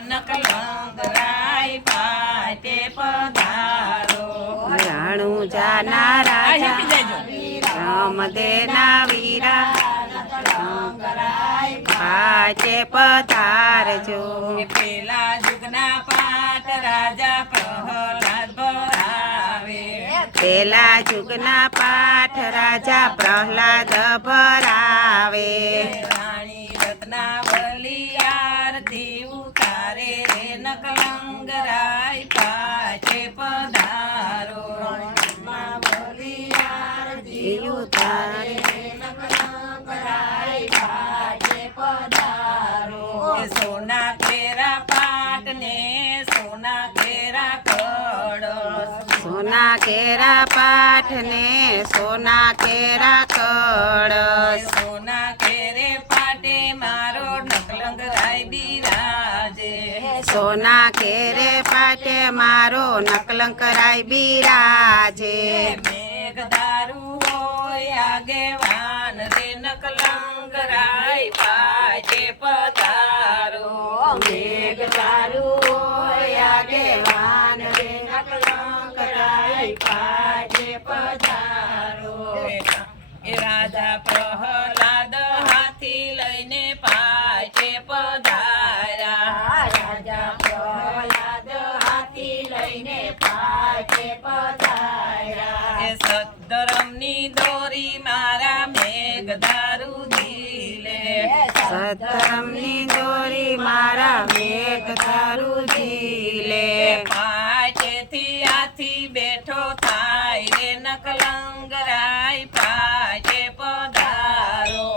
નકલંગરાય પાટે પધારો રણુજાના રાજા રમદેના વીરા પાટે પધારજો પેલા જુગના પાટ રાજા પ્રહલાદ ભરાવે પેલા જુગના પાઠ રાજા પ્રહલાદ ભરાવે રાણી રત્નાવલી આરતી ઉતારે નકલંગરાય પાટે પધારો રત્નાવલી આરતી ઉતારે નકલંગરાય પાટે પધારો સોના કેરા પાટ ને સોના કેરા કળશ સોના કેરા પાઠ ને સોના કેરા કળશ સોના કેરે પાટે મારો નકલંગરાય બિરાજે સોના કેરે પાટે મારો નકલંકરાય બિરાજે મેઘદારૂ હોય આગેવાન રે નકલંગરાય પાટે પધારો મેઘદારૂ હોય આગેવાન રે નકલંકરાય પાટે પધારો એ રાજા પ્રહલાદ હાથી લઈને પાટે પધાર્યા રાજા પ્રહલાદ હાથી લઈને પાટે પધાર્યા એ સદ્ધરમની દોરી મારા મેઘદારૂ ઝીલે સતરમની દોરી મારા મેઘદારૂ ઝીલે પાટેથી હાથી બેઠો થાય રે નકલંગરાય પાટે પધારો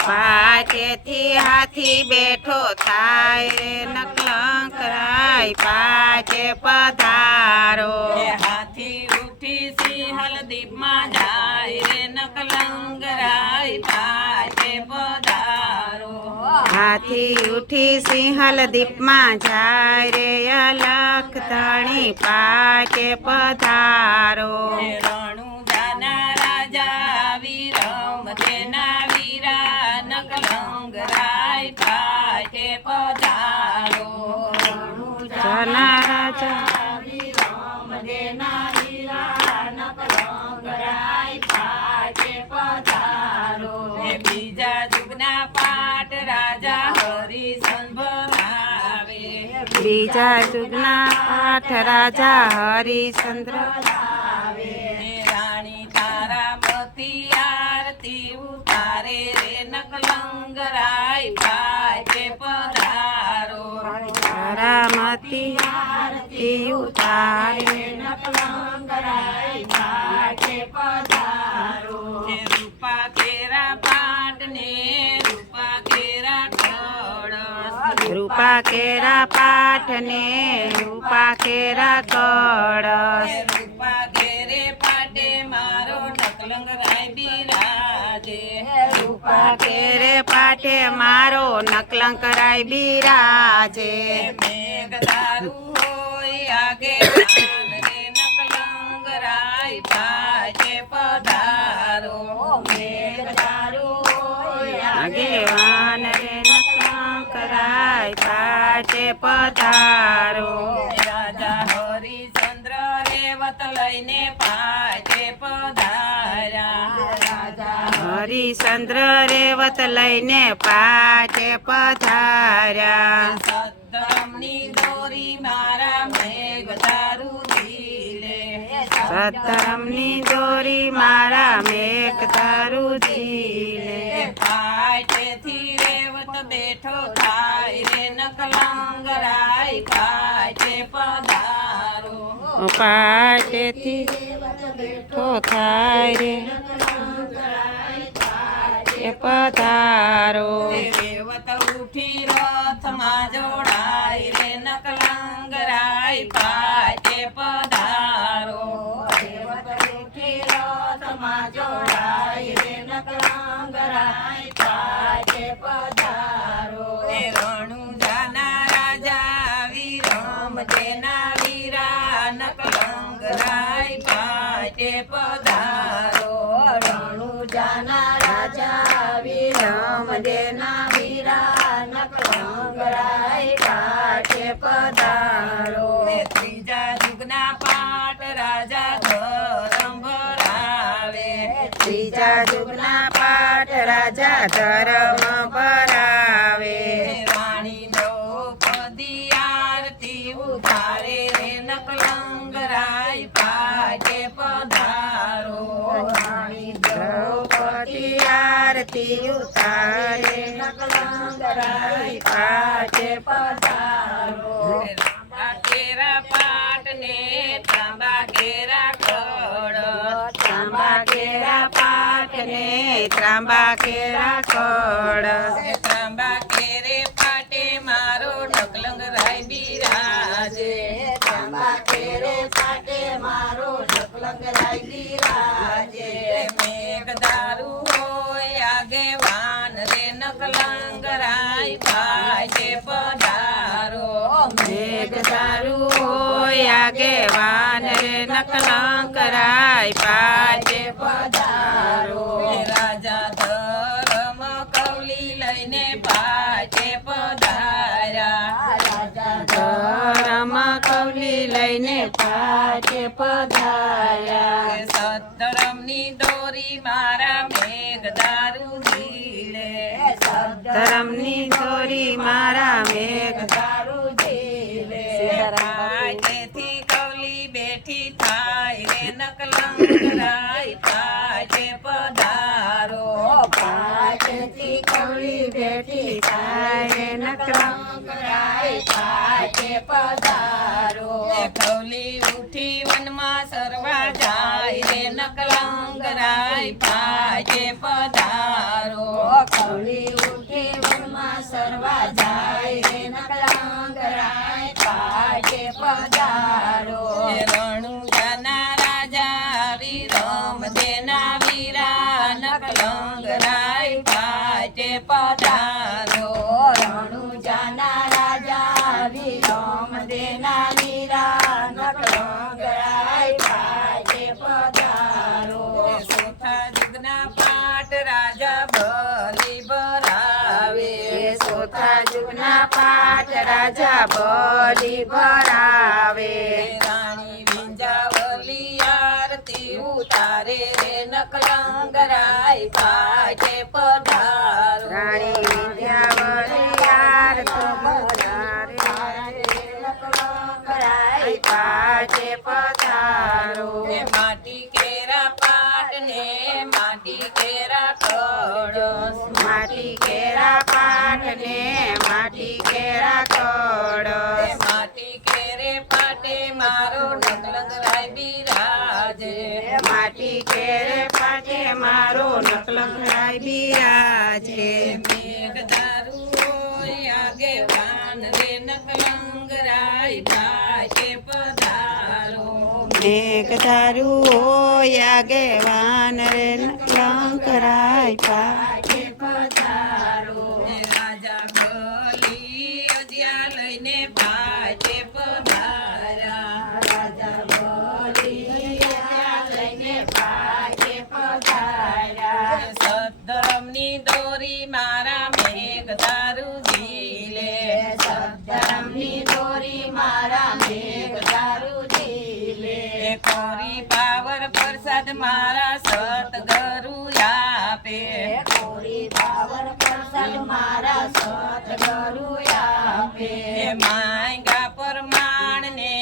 પાટેથી હાથી બેઠો થાય રે નકલંકરાય પાટે પધારો એ હાથી ઉઠી સિંહલ દીપમાં જાય રે નકલંગરાય પાટે પધારો હાથી ઉઠી સિંહલ દીપમાં જાય રે અલખ ધણી પાટે પધારો એ રણુજાના રાજા આવી રમતેના વીરા નકલંગરાય પાટે પધારો જના રાજા એ બીજા જુગના પાટ રાજા હરિશન ભરાવે બીજા જુગના પાઠ રાજા હરિચંદ્ર એ રાણી તારામતી આરતી ઉતારે રે નકલંગરાય પાટે પધારો તારામતી આરતી ઉતારે એ રૂપા કેરા પાટ ને રૂપા કેરા કળશ રૂપા કેરા પાઠ ને રૂપા કેરા કળશ રૂપા કેરે પાટે મારો નકલંગરાય બિરાજે રૂપા કેરે પાઠે મારો નકલંકરાય બિરાજે મેઘદારૂ હોય આગેવાન રે નકલંગરાય પાટે પધારો આગેવાન રે નકલંકરાય પાટે પધારો રાજા હરિચંદ્ર રેવત લઈને પાટે પધાર્યા હરિચંદ્ર રેવત લઈને પાટે પધાર્યા સદ્ધરમની દોરી મારા મેઘદારૂ ઝીલે સતરમની દોરી મારા મેઘદારૂ ઝીલે પાટેથી રેવત બેઠો થાય રે નકલંગરાય પાટે પધારો પાટેથી બેઠો થાય રે એ પધારો રેવત ઉઠી રથમાં જોડાય રે નકલંગરાય પાટે પધારો એ રણુજાના રાજા આવી રમતેના વીરા નકલંગરાય પાટે પધારો રણુજાના રાજા વિરમ દેના વીરા નકલંગરાય પાટે પધારો ત્રીજા યુગના પાટ રાજા ધરમ ભરાવે ત્રીજા યુગના પાઠ રાજા ધર્મ ભરાવે રાણી દ્રૌપદી આરતી ઉતારે રે નકલંગરાય પાટે પધારો રાણી દ્રૌપદી આરતી ઉતારે નકલંગરાય પાટે પધારો તાંબા કેરા પાટ ને તાંબા કેરા કડ ત્રાંબા કેરા પાટ ને ત્રાંબા કેરા કડ તાંબા કેરે પાટે મારો નકલંગરાય બિરાજે ત્રાંબા કેરે પાટે મારો ઢકલંગરાય બિરાજે મેઘદારૂ હોય આગેવાન રે નકલંગરાય પાટે પધારો મેઘદારૂ હોય આગેવાન રે નકલંકરાય પાટે પધારો રાજા ધર્મ કૌલી લઈને પાટે પધાર્યા ધરમ કૌલી લઈને પાટે પધાર્યા સત્તરમની દોરી મારા મેઘદારૂ ધીરે ધરમની દોરી મારા મેઘદારૂ પાટેથી કૌલી બેઠી થાય રે નકલંગરાય પાટે પધારો પાટેથી કૌલી બેઠી થાય નકલંકરાય પાટે પધારો કૌલી ઉઠી વનમાં સરવા જાય રે નકલંગરાય પાટે પધારો કૌલી ઉઠી વનમાં સરવા જાય રે નકલંકરાય પાટે પધારો રણુજાના રાજા વિરમ દેના વીરા નકલંગરાય પાટે પધારો રણુજાના રાજા વિરમ દેના વીરા નકલંકરાય પાટે પધારો ચોથા જુગના પાટ રાજા બલી ભરાવે ચોથા યુગના પાઠ રાજા બલી ભરાવે રાણી વિંજાવલી આરતી ઉતારે રે નકલંગરાય પાટે પધારો રાણી વિંધ્યાવળી આરતી પધારે નકલંકરાય પાટે પધારો માટી કેરા પાટ ને માટી કેરા કળશ માટી કેરા પાટ ને માટી કેરા કળશ માટી કેરે પાટે મારો નકલંગરાય બિરાજે માટી કેરે પાટે મારો નકલંકરાય બિરાજે મેઘદારૂ હોય આગેવાન રે નકલંગરાય પાટે પધારો મેઘધારું હોય આગેવાન રે નકલંકરાય પાટે પધારો રાજા બલી અજ્યા લઈને પાટે પધાર્યા રાજા બલી લઈને પાટે પધાર્યા સદ્ધર્મની દોરી મારા મેઘદારૂ ઝીલે ધરમની દોરી મારા મેઘધારું ઝીલે કોરી પાવર પ્રસાદ મારા સતગરુ આપે કોરી પાવર પ્રસાદ મારા સતગુરુ આપે માંગા પરમાણ ને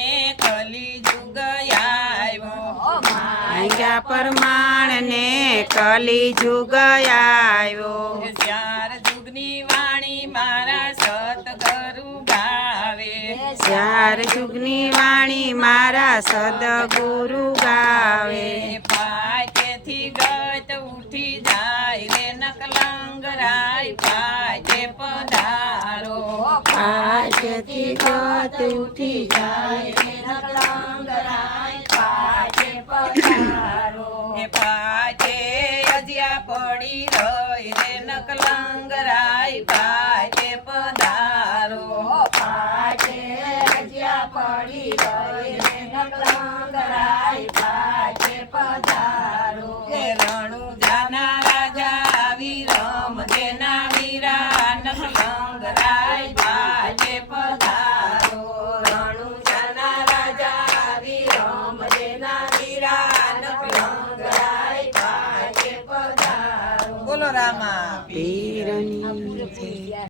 કલી જુગ આવ્યો માંગ્યા પ્રમાણ ને કલી જુગ આવ્યો ચાર જુગની વાણી મારા સતગરુ ગાવે ચાર યુગની વાણી મારા સદગુરુ ગાવે પાટેથી ગત ઉઠી જાય રે નકલંગરાય પાટે પધારો પાટેથી ગત ઉઠી જાય રે નકલંગરાય પાટે પધારો પાટે અજ્યા પડી રહી રે નકલંગરાય પાટે પધારો પાટે જ્યાં પડી રહી રે નકલંગરાય પાટે પધારો રણુજાના રાજા વિરમ દેના વીરા નકલંગરાય પાટે પધારો બોલો રામા પીરની જય.